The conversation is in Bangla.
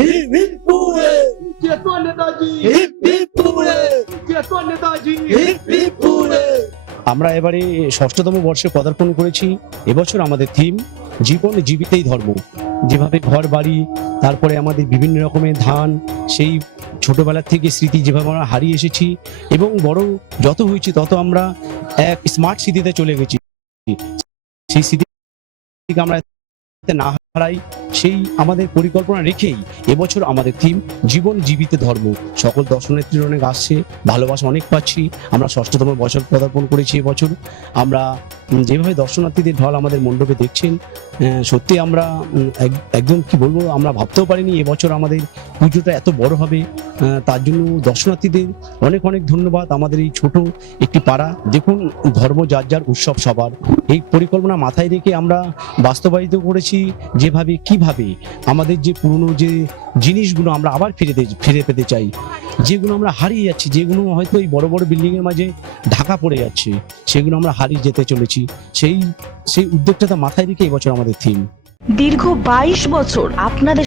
हिप हिप पूरे जेतो नेताजी हिप हिप पूरे जेतो नेताजी हिप हिप पूरे। আমরা এবারে ষষ্ঠতম বর্ষে পদার্পণ করেছি। এবছর আমাদের থিম জীবন জীবিতেই ধর্ম। যেভাবে ঘর বাড়ি, তারপরে আমাদের বিভিন্ন রকমের ধান, সেই ছোটবেলা থেকে স্মৃতি যেভাবে আমরা হারিয়ে এসেছি এবং বড় যত হয়েছি তত আমরা এক স্মার্ট সিটিতে চলে গেছি। সেই স্মৃতিকে আমরা যাতে না হারাই, সেই আমাদের পরিকল্পনা রেখেই এবছর আমাদের থিম জীবন জীবিত ধর্ম। সকল দর্শনার্থীরা অনেক আসছে, ভালোবাসা অনেক পাচ্ছি। আমরা ষষ্ঠতম বছর পদার্পণ করেছি এবছর। আমরা যেভাবে দর্শনার্থীদের ঢল আমাদের মণ্ডপে দেখছেন, সত্যি আমরা একদম কি বলবো, আমরা ভাবতেও পারিনি এবছর আমাদের পুজোটা এত বড় হবে। তার জন্য দর্শনার্থীদের অনেক অনেক ধন্যবাদ। আমাদের এই ছোট একটি পাড়া, দেখুন ধর্ম যার যার, উৎসব সবার, এই পরিকল্পনা মাথায় রেখে আমরা বাস্তবায়িত করেছি। যেভাবে কিভাবে আমাদের যে পুরনো যে জিনিসগুলো আমরা আবার ফিরে পেতে চাই, যেগুলো আমরা হারিয়ে যাচ্ছি, যেগুলো হয়তো এই বড় বড় বিল্ডিং এর মাঝে ঢাকা পড়ে যাচ্ছে, সেগুলো আমরা হারিয়ে যেতে চলেছি। সেই উদ্যোগটা মাথায় রেখে এবছর আমাদের থিম। দীর্ঘ 22 বছর আপনাদের